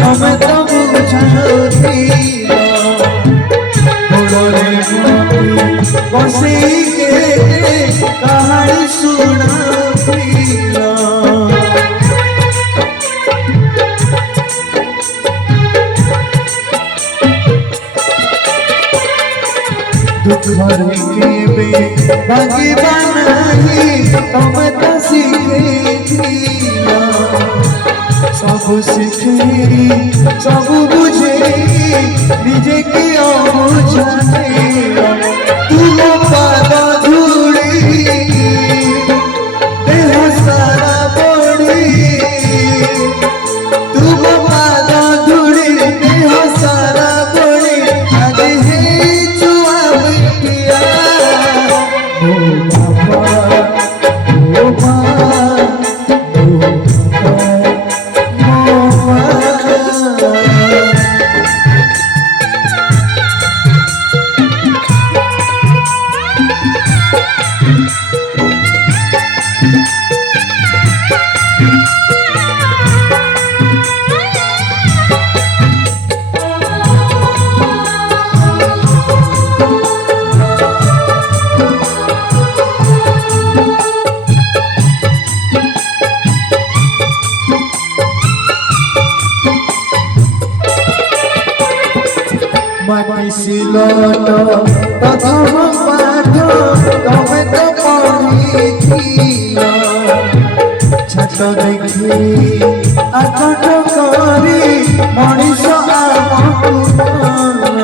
तमें तो बुझाउथिला कोड़े बसी के कहानी सुनाउथिला दुख के भाग्य नहीं तमें तो शिखेथिला सब शिखे सब बुझे निजे के अबुझाइला तुम पाद धूड़ी देह सारा बड़ी तुम पाद धूड़ी देह सारा बड़ी आज हे छुआ बिटिया ओ बाबा ओ माँ माटी सिलट प्रथम पाठ तमें तो पढ़िथिला छात देखी आकट करी मनीष आमकु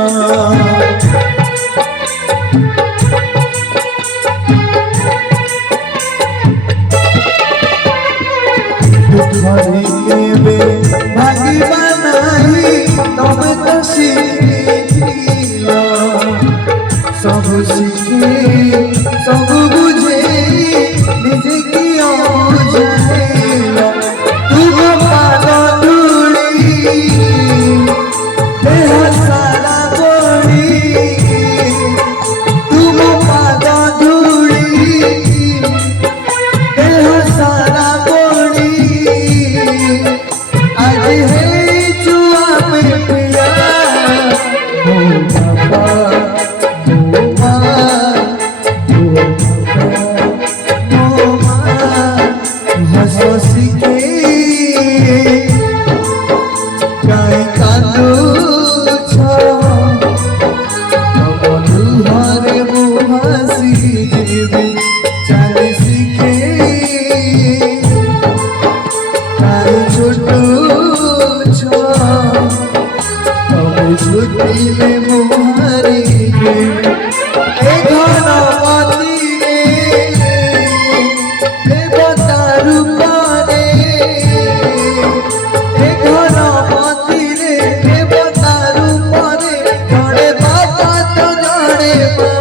दुखरी केबे भागिबा नाही तमें तो शिखेथिला सब शिखे सब बुझे निजे की अबुझाइला तुम पाद धूड़ी देह सारा बड़ी तुम पाद धूड़ी देह सारा बड़ी आज हे छुआ बिटिया ओ बाबा छुट्टी मुहारी देवतारू पारे घनपति रे देवतारू पारे जड़े बाबा तो जड़े माँ